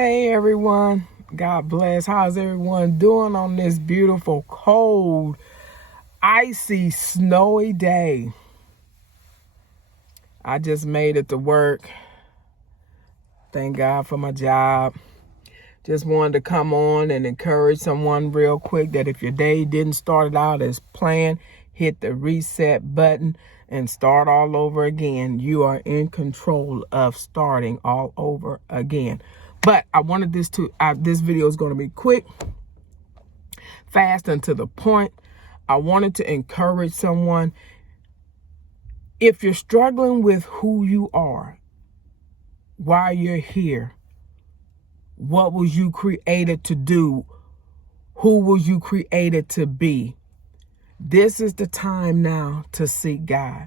Hey everyone, God bless. How's everyone doing on this beautiful, cold, icy, snowy day? I just made it to work. Thank God for my job. Just wanted to come on and encourage someone real quick that if your day didn't start out as planned, hit the reset button and start all over again. You are in control of starting all over again. But I wanted this video is going to be quick, fast, and to the point. I wanted to encourage someone. If you're struggling with who you are, why you're here, what was you created to do, who was you created to be, this is the time now to seek God.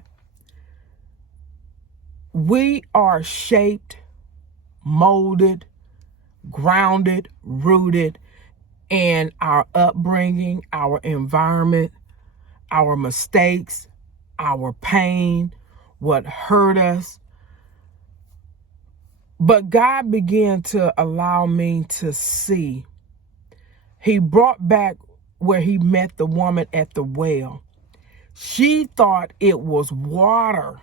We are shaped, molded, grounded, rooted in our upbringing, our environment, our mistakes, our pain, what hurt us. But God began to allow me to see. He brought back where he met the woman at the well. She thought it was water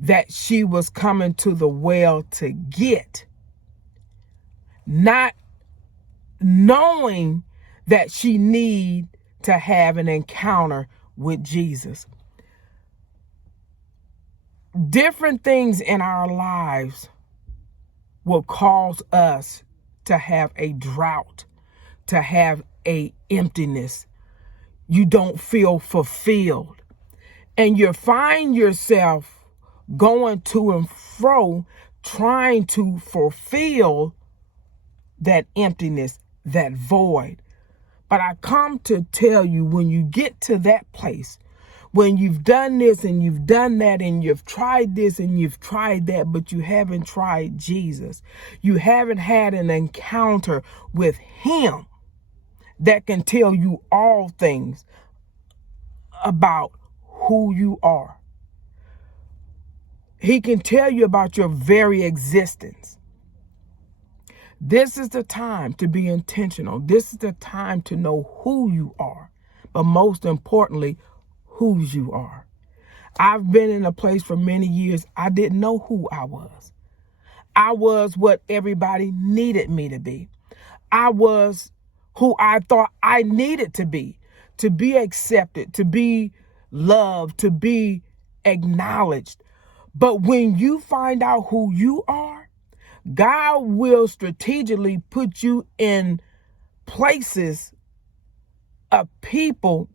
that she was coming to the well to get, not knowing that she need to have an encounter with Jesus. Different things in our lives will cause us to have a drought, to have a emptiness. You don't feel fulfilled. And you find yourself going to and fro, trying to fulfill that emptiness, that void. But I come to tell you, when you get to that place, when you've done this and you've done that and you've tried this and you've tried that, but you haven't tried Jesus, you haven't had an encounter with him that can tell you all things about who you are. He can tell you about your very existence. This is the time to be intentional. This is the time to know who you are, but most importantly, whose you are. I've been in a place for many years I didn't know who I was. I was what everybody needed me to be. I was who I thought I needed to be accepted, to be loved, to be acknowledged. But when you find out who you are, God will strategically put you in places of people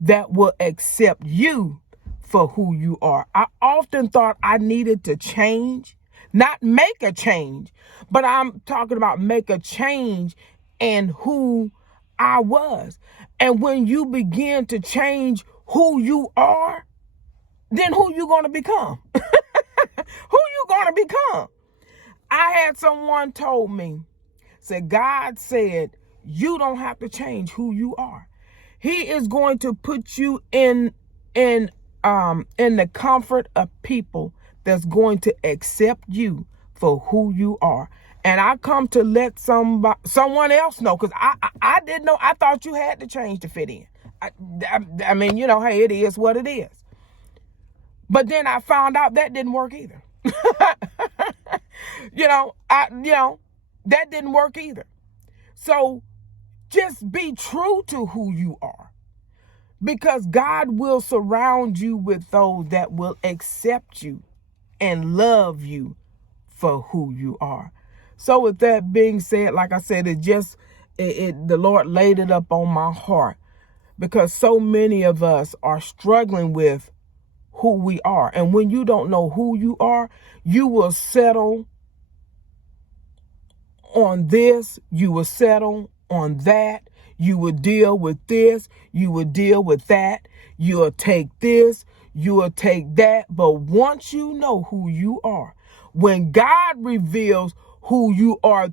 that will accept you for who you are. I often thought I needed to change, not make a change, but I'm talking about make a change in who I was. And when you begin to change who you are, then who you going to become? Who you going to become? I had someone told me, said, God said, you don't have to change who you are. He is going to put you in the comfort of people that's going to accept you for who you are. And I come to let someone else know, because I didn't know. I thought you had to change to fit in. I mean, hey, it is what it is. But then I found out that didn't work either. That didn't work either. So just be true to who you are, because God will surround you with those that will accept you and love you for who you are. So with that being said, like I said, the Lord laid it up on my heart, because so many of us are struggling with who we are. And when you don't know who you are, you will settle on this, you will settle on that, you will deal with this, you will deal with that, you will take this, you will take that. But once you know who you are, when God reveals who you are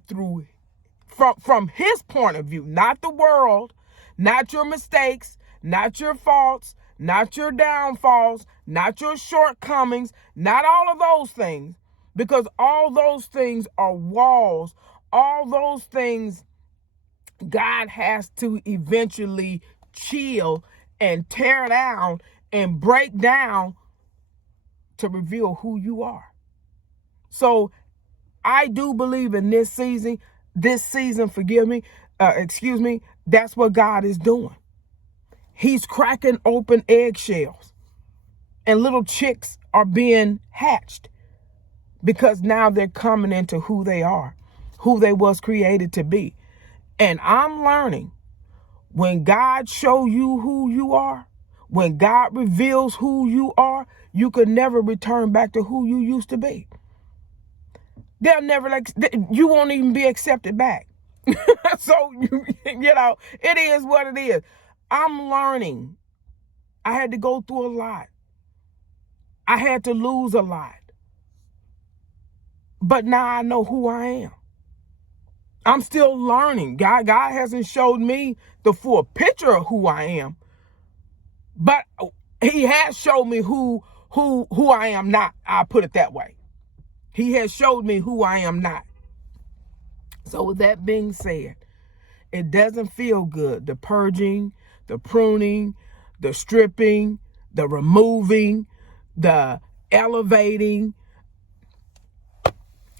from his point of view, not the world, not your mistakes, not your faults, not your downfalls, not your shortcomings, not all of those things, because all those things are walls. All those things God has to eventually chill and tear down and break down to reveal who you are. So I do believe in this season, that's what God is doing. He's cracking open eggshells and little chicks are being hatched because now they're coming into who they are, who they was created to be. And I'm learning, when God show you who you are, when God reveals who you are, you could never return back to who you used to be. They'll never, you won't even be accepted back. So, it is what it is. I'm learning. I had to go through a lot. I had to lose a lot. But now I know who I am. I'm still learning. God hasn't showed me the full picture of who I am. But he has showed me who I am not. I'll put it that way. He has showed me who I am not. So with that being said, it doesn't feel good. The purging, the pruning, the stripping, the removing, the elevating.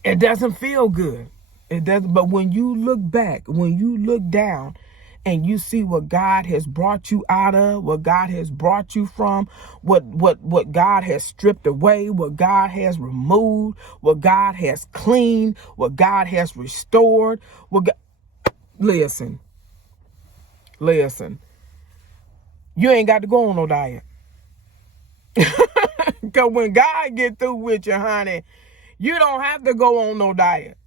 It doesn't feel good. It doesn't. But when you look back, when you look down and you see what God has brought you out of, what God has brought you from, what God has stripped away, what God has removed, what God has cleaned, what God has restored, listen, you ain't got to go on no diet. Because when God get through with you, honey, you don't have to go on no diet.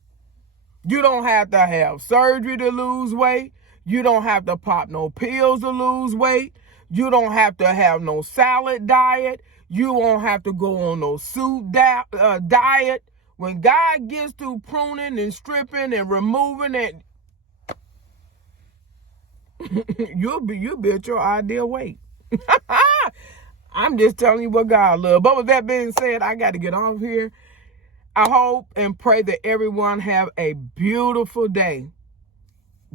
You don't have to have surgery to lose weight. You don't have to pop no pills to lose weight. You don't have to have no salad diet. You won't have to go on no soup diet. When God gets through pruning and stripping and removing it, you'll be at your ideal weight. I'm just telling you what God loves. But with that being said, I got to get off here. I hope and pray that everyone have a beautiful day.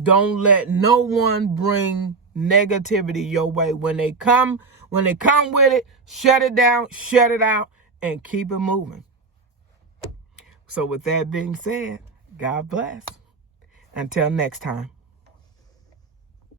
Don't let no one bring negativity your way. When they come with it, shut it down, shut it out, and keep it moving. So with that being said, God bless. Until next time.